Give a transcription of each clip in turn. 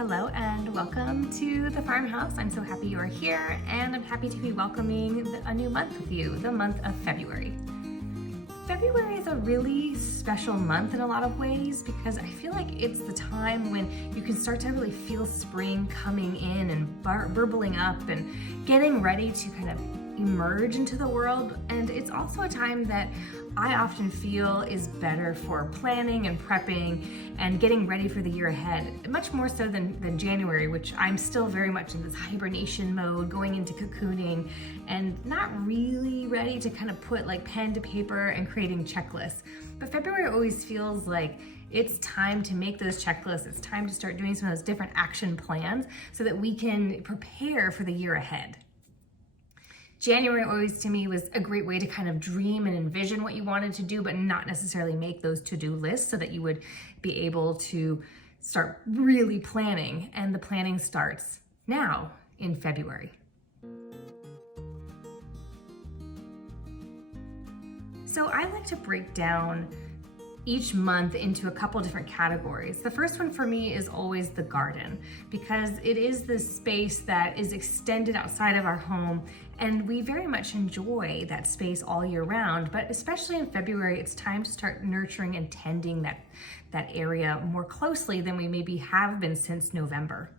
Hello and welcome to the farmhouse. I'm so happy you are here, and I'm happy to be welcoming a new month with you, the month of February. February is a really special month in a lot of ways because I feel like it's the time when you can start to really feel spring coming in and burbling up and getting ready to kind of emerge into the world. And it's also a time that I often feel is better for planning and prepping and getting ready for the year ahead, much more so than January, which I'm still very much in this hibernation mode, going into cocooning and not really ready to kind of put like pen to paper and creating checklists. But February always feels like it's time to make those checklists. It's time to start doing some of those different action plans so that we can prepare for the year ahead. January always to me was a great way to kind of dream and envision what you wanted to do, but not necessarily make those to-do lists so that you would be able to start really planning. And the planning starts now in February. So I like to break down each month into a couple different categories. The first one for me is always the garden, because it is this space that is extended outside of our home, and we very much enjoy that space all year round, but especially in February, it's time to start nurturing and tending that area more closely than we maybe have been since November.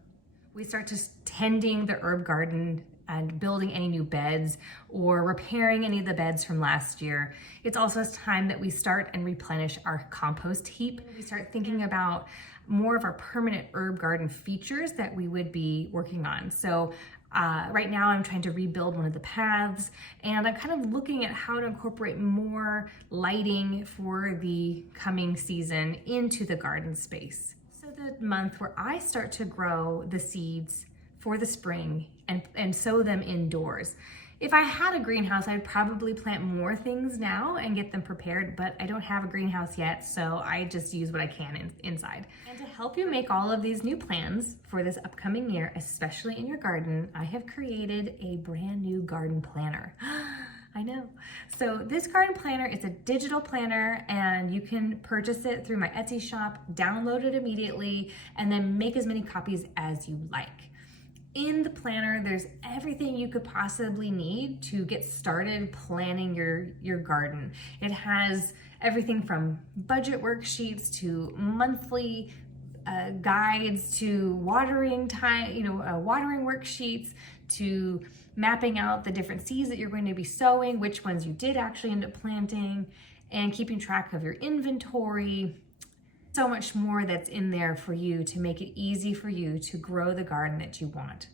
We start to tending the herb garden and building any new beds or repairing any of the beds from last year. It's also time that we start and replenish our compost heap. We start thinking about more of our permanent herb garden features that we would be working on. So right now I'm trying to rebuild one of the paths, and I'm kind of looking at how to incorporate more lighting for the coming season into the garden space. So the month where I start to grow the seeds for the spring and sow them indoors. If I had a greenhouse, I'd probably plant more things now and get them prepared, but I don't have a greenhouse yet, so I just use what I can inside. And to help you make all of these new plans for this upcoming year, especially in your garden, I have created a brand new garden planner. I know. So this garden planner is a digital planner, and you can purchase it through my Etsy shop, download it immediately, and then make as many copies as you like. In the planner, there's everything you could possibly need to get started planning your garden. It has everything from budget worksheets to monthly guides to watering time, watering worksheets, to mapping out the different seeds that you're going to be sowing, which ones you did actually end up planting, and keeping track of your inventory. So much more that's in there for you to make it easy for you to grow the garden that you want.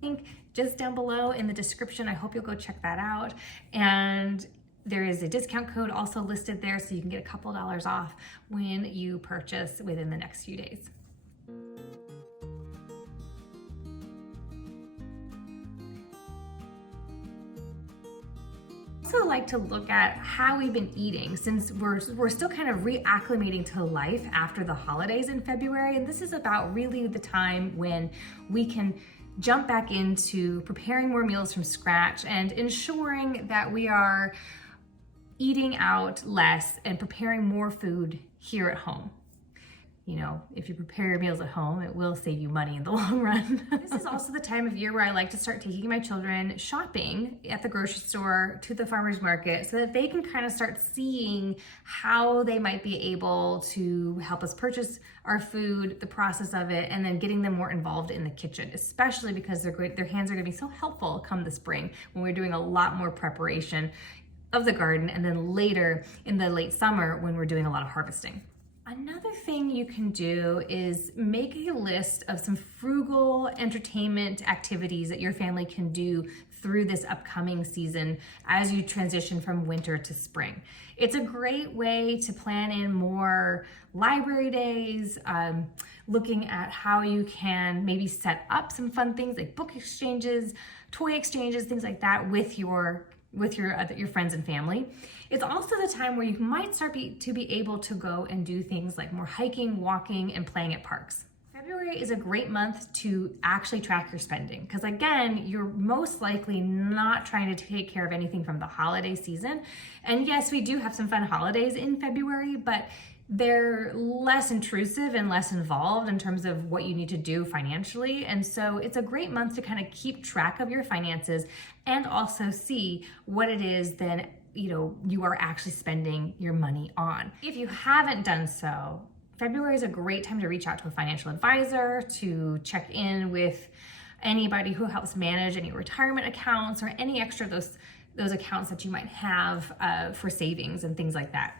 Link just down below in the description. I hope you'll go check that out. And there is a discount code also listed there, so you can get a couple dollars off when you purchase within the next few days. Also like to look at how we've been eating, since we're still kind of reacclimating to life after the holidays in February, and this is about really the time when we can jump back into preparing more meals from scratch and ensuring that we are eating out less and preparing more food here at home. You know, if you prepare your meals at home, it will save you money in the long run. This is also the time of year where I like to start taking my children shopping at the grocery store, to the farmer's market, so that they can kind of start seeing how they might be able to help us purchase our food, the process of it, and then getting them more involved in the kitchen, especially because their hands are gonna be so helpful come the spring when we're doing a lot more preparation of the garden, and then later in the late summer when we're doing a lot of harvesting. Another thing you can do is make a list of some frugal entertainment activities that your family can do through this upcoming season as you transition from winter to spring. It's a great way to plan in more library days, looking at how you can maybe set up some fun things like book exchanges, toy exchanges, things like that with your friends and family. It's also the time where you might start to be able to go and do things like more hiking, walking, and playing at parks. February is a great month to actually track your spending, because again, you're most likely not trying to take care of anything from the holiday season. And yes, we do have some fun holidays in February, but they're less intrusive and less involved in terms of what you need to do financially. And so it's a great month to kind of keep track of your finances and also see what it is that you are actually spending your money on. If you haven't done so, February is a great time to reach out to a financial advisor, to check in with anybody who helps manage any retirement accounts or any extra those accounts that you might have for savings and things like that.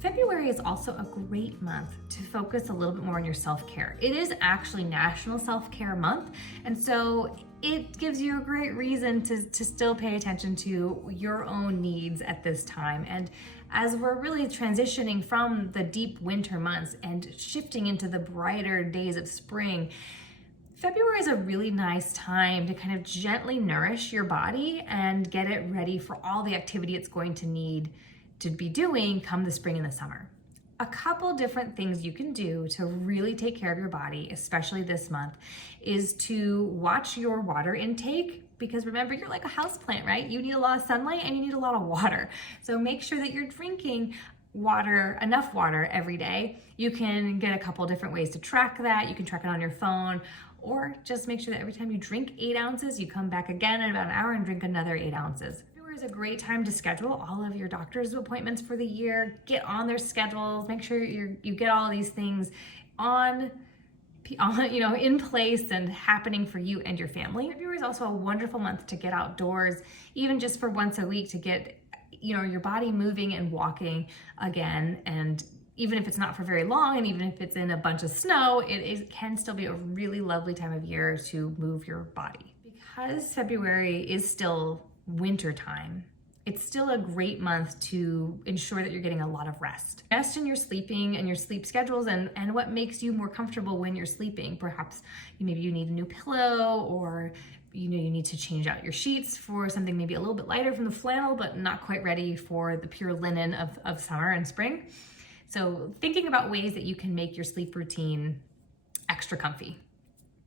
February is also a great month to focus a little bit more on your self-care. It is actually National Self-Care Month, and so it gives you a great reason to still pay attention to your own needs at this time. And as we're really transitioning from the deep winter months and shifting into the brighter days of spring, February is a really nice time to kind of gently nourish your body and get it ready for all the activity it's going to need to be doing come the spring and the summer. A couple different things you can do to really take care of your body, especially this month, is to watch your water intake, because remember, you're like a houseplant, right? You need a lot of sunlight and you need a lot of water. So make sure that you're drinking water, enough water every day. You can get a couple different ways to track that. You can track it on your phone, or just make sure that every time you drink 8 ounces, you come back again in about an hour and drink another 8 ounces. Is a great time to schedule all of your doctor's appointments for the year. Get on their schedules. Make sure you get all of these things in place and happening for you and your family. February is also a wonderful month to get outdoors, even just for once a week, to get your body moving and walking again. And even if it's not for very long, and even if it's in a bunch of snow, it can still be a really lovely time of year to move your body. Because February is still winter time, it's still a great month to ensure that you're getting a lot of rest. Rest in your sleeping and your sleep schedules and what makes you more comfortable when you're sleeping. Perhaps maybe you need a new pillow, or you need to change out your sheets for something maybe a little bit lighter from the flannel, but not quite ready for the pure linen of summer and spring. So thinking about ways that you can make your sleep routine extra comfy.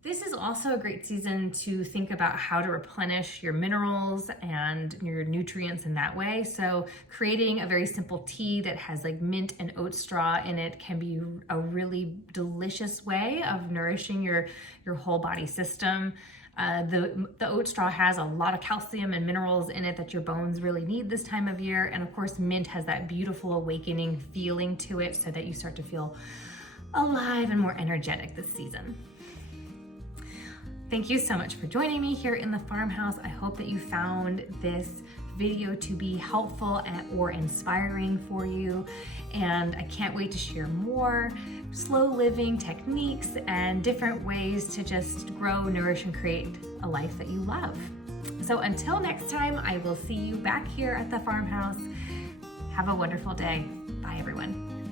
This is also a great season to think about how to replenish your minerals and your nutrients in that way. So creating a very simple tea that has like mint and oat straw in it can be a really delicious way of nourishing your whole body system. The oat straw has a lot of calcium and minerals in it that your bones really need this time of year. And of course, mint has that beautiful awakening feeling to it so that you start to feel alive and more energetic this season. Thank you so much for joining me here in the farmhouse. I hope that you found this video to be helpful or inspiring for you. And I can't wait to share more slow living techniques and different ways to just grow, nourish, and create a life that you love. So until next time, I will see you back here at the farmhouse. Have a wonderful day. Bye, everyone.